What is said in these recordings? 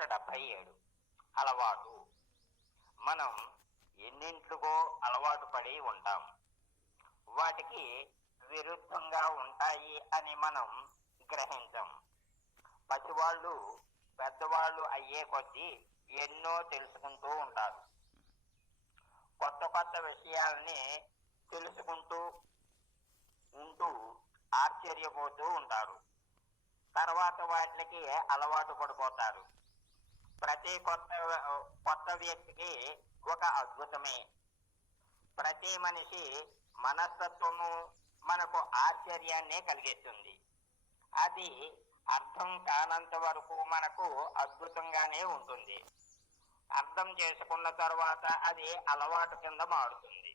177 అలవాటు. మనం ఎన్నింటికో అలవాటు పడి ఉంటాం. వాటికి విరుద్ధంగా ఉంటాయి అని మనం గ్రహించం. పసివాళ్ళు పెద్దవాళ్ళు అయ్యే కొద్దీ ఎన్నో తెలుసుకుంటూ ఉంటారు. కొత్త కొత్త విషయాల్ని తెలుసుకుంటూ ఉంటూ ఆశ్చర్యపోతూ ఉంటారు. తర్వాత వాటికి అలవాటు పడిపోతారు. ప్రతి కొత్త వ్యక్తికి ఒక అద్భుతమే. ప్రతి మనిషి మనస్తత్వము మనకు ఆశ్చర్యాన్నే కలిగిస్తుంది. అది అర్థం కానంత వరకు మనకు అద్భుతంగానే ఉంటుంది. అర్థం చేసుకున్న తర్వాత అది అలవాటు కింద మారుతుంది.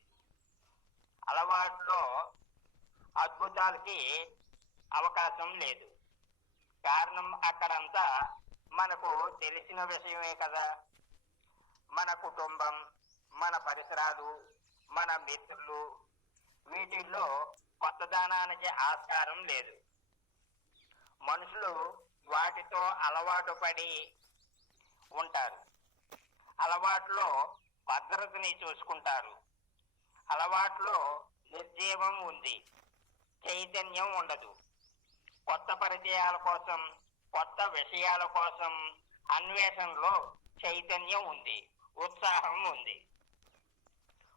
అలవాటులో అద్భుతాలకి అవకాశం లేదు. కారణం అక్కడంతా మనకు తెలిసిన విషయమే కదా. మన కుటుంబం, మన పరిసరాలు, మన మిత్రులు, వీటిల్లో కొత్తదనానికి ఆస్కారం లేదు. మనుషులు వాటితో అలవాటు పడి ఉంటారు. అలవాటులో భద్రతని చూసుకుంటారు. అలవాటులో నిర్జీవం ఉంది, చైతన్యం ఉండదు. కొత్త పరిచయాల కోసం, కొత్త విషయాల కోసం అన్వేషణలో చైతన్యం ఉంది, ఉత్సాహం ఉంది.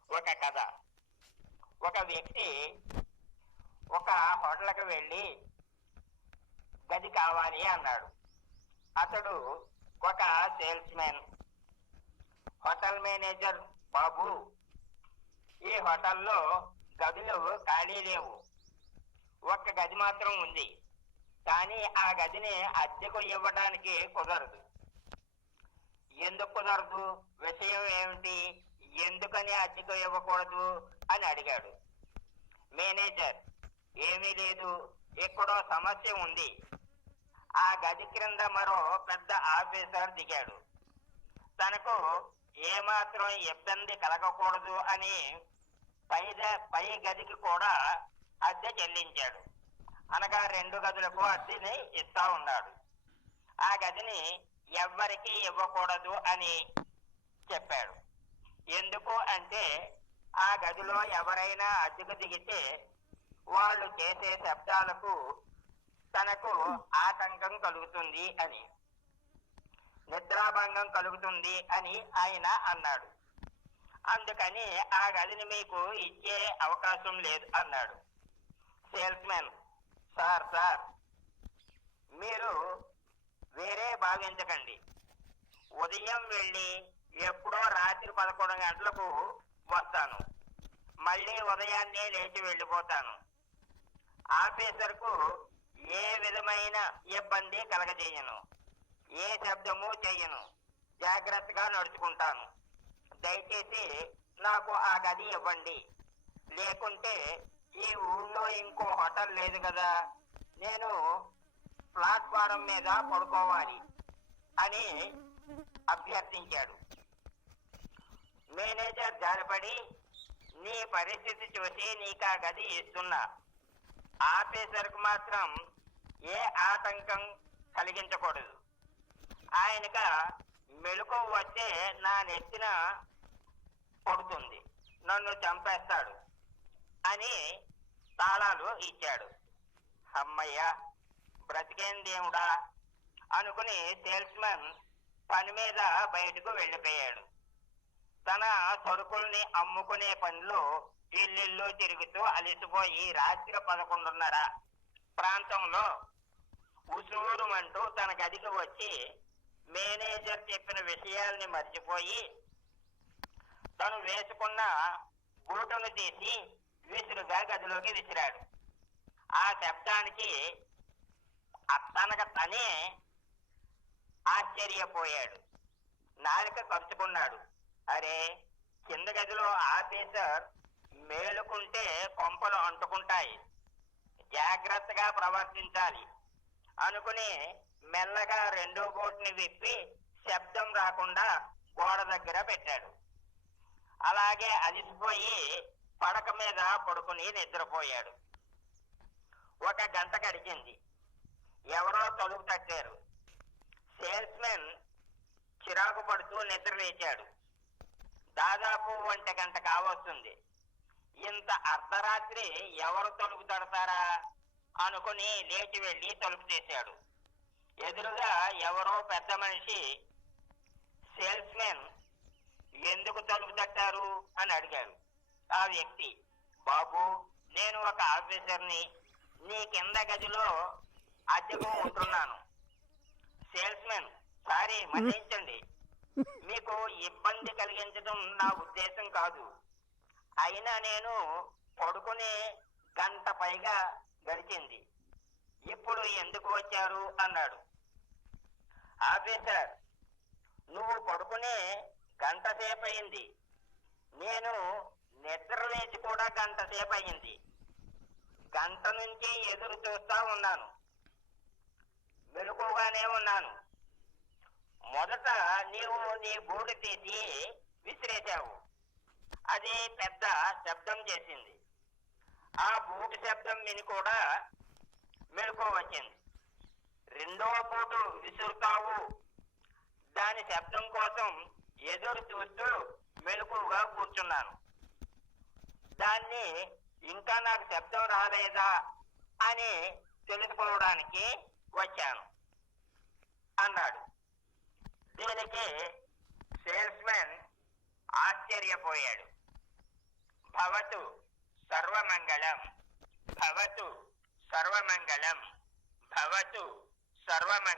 ఒక కథ. ఒక వ్యక్తి ఒక హోటల్కి వెళ్ళి గది కావాలి అన్నాడు. అతడు ఒక సేల్స్ మ్యాన్. హోటల్ మేనేజర్, బాబు, ఈ హోటల్లో గదులు ఖాళీ లేవు. ఒక్క గది మాత్రం ఉంది. కానీ ఆ గదిని అద్దెకు ఇవ్వడానికి కుదరదు. ఎందుకు కుదరదు? విషయం ఏమిటి? ఎందుకని అద్దెకు ఇవ్వకూడదు అని అడిగాడు. మేనేజర్, ఏమీ లేదు, ఎక్కడో సమస్య ఉంది. ఆ గది క్రింద మరో పెద్ద ఆఫీసర్ దిగాడు. తనకు ఏమాత్రం ఇబ్బంది కలగకూడదు అని పై గదికి కూడా అద్దె చెల్లించాడు. అనగా 2 గదులకు అద్దెని ఇస్తా ఉన్నాడు. ఆ గదిని ఎవ్వరికి ఇవ్వకూడదు అని చెప్పాడు. ఎందుకు అంటే ఆ గదిలో ఎవరైనా అద్దెకు దిగితే వాళ్ళు చేసే శబ్దాలకు తనకు ఆటంకం కలుగుతుంది అని, నిద్రాభంగం కలుగుతుంది అని ఆయన అన్నాడు. అందుకని ఆ గదిని మీకు ఇచ్చే అవకాశం లేదు అన్నాడు. సేల్స్ మ్యాన్, సార్, మీరు వేరే భావించకండి. ఉదయం వెళ్ళి ఎప్పుడో రాత్రి 11 గంటలకు వస్తాను. మళ్ళీ ఉదయాన్నే లేచి వెళ్ళిపోతాను. ఆఫీసర్కు ఏ విధమైన ఇబ్బంది కలగజేయను, ఏ శబ్దము చెయ్యను, జాగ్రత్తగా నడుచుకుంటాను. దయచేసి నాకు ఆ గది ఇవ్వండి. లేకుంటే ఈ ఊళ్ళో ఇంకో హోటల్ లేదు కదా, నేను ప్లాట్ఫారం మీద పడుకోవాలి అని అభ్యర్థించాడు. మేనేజర్ జారిపడి, నీ పరిస్థితి చూసి నీకు ఆ గది ఇస్తున్నా. ఆఫీసర్కు మాత్రం ఏ ఆటంకం కలిగించకూడదు. ఆయనక మెలకువ వచ్చే నా నెత్తిన పడుతుంది, నన్ను చంపేస్తాడు అని తాళాలు ఇచ్చాడు. అమ్మయ్య, బ్రతికేం దేవుడా అనుకుని సేల్స్ మ్యాన్ పని మీద బయటకు వెళ్ళిపోయాడు. తన సరుకుల్ని అమ్ముకునే పనిలో ఇల్లు తిరుగుతూ అలిసిపోయి రాత్రి 11:30 ప్రాంతంలో ఉసూరుమంటూ తన గదికి వచ్చి మేనేజర్ చెప్పిన విషయాల్ని మర్చిపోయి తను వేసుకున్న బూటును తీసి విసురుగా గదిలోకి విసిరాడు. ఆ శబ్దానికి తనే ఆశ్చర్యపోయాడు. నాలుక ఖర్చుకున్నాడు. అరే, కింద గదిలో ఆఫీసర్ మేలుకుంటే కొంపలు అంటుకుంటాయి, జాగ్రత్తగా ప్రవర్తించాలి అనుకుని మెల్లగా 2వ బోట్ని విప్పి శబ్దం రాకుండా గోడ దగ్గర పెట్టాడు. అలాగే అలిసిపోయి పడక మీద పడుకుని నిద్రపోయాడు. 1 గంట గడిచింది. ఎవరో తలుపు తట్టారు. సేల్స్ మెన్ పొద్దు నిద్ర లేచాడు. దాదాపు 1 గంట కావస్తుంది. ఇంత అర్ధరాత్రి ఎవరు తలుపు తడతారా అనుకుని లేచి వెళ్లి తలుపు తీశాడు. ఎదురుగా ఎవరో పెద్ద మనిషి, సేల్స్ మెన్ ఎందుకు తలుపు తట్టారు అని అడిగాడు. ఆ వ్యక్తి, బాబు, నేను ఒక ఆఫీసర్ని, నీ కింద గదిలో అద్దెకు ఉంటున్నాను. సేల్స్ మెన్, సారీ, మన్నించండి, మీకు ఇబ్బంది కలిగించడం నా ఉద్దేశం కాదు. అయినా నేను పడుకునే 1 గంట పైగా గడిచింది. ఇప్పుడు ఎందుకు వచ్చారు అన్నాడు. ఆఫీసర్, నువ్వు పడుకునే 1 గంట సేపు అయింది. నేను నిద్ర లేచి కూడా 1 గంట సేపు అయింది. 1 గంట నుంచి ఎదురు చూస్తా ఉన్నాను, మెలకుగానే ఉన్నాను. మొదట నీవు నీ బూటు తీసి విసిరేశావు. అది పెద్ద శబ్దం చేసింది. ఆ బూటు శబ్దం విని కూడా మెలకు వచ్చింది. రెండవ బూటు విసురుతావు. దాని శబ్దం కోసం ఎదురు చూస్తూ మెలకుగా కూర్చున్నాను. దాన్ని ఇంకా నాకు శబ్దం రాలేదా అని తెలుసుకోవడానికి వచ్చాను అన్నాడు. దీనికి సేల్స్ మెన్ ఆశ్చర్యపోయాడు. భవతు సర్వమంగళం, భవతు సర్వమంగళం, భవతు సర్వమంగళం.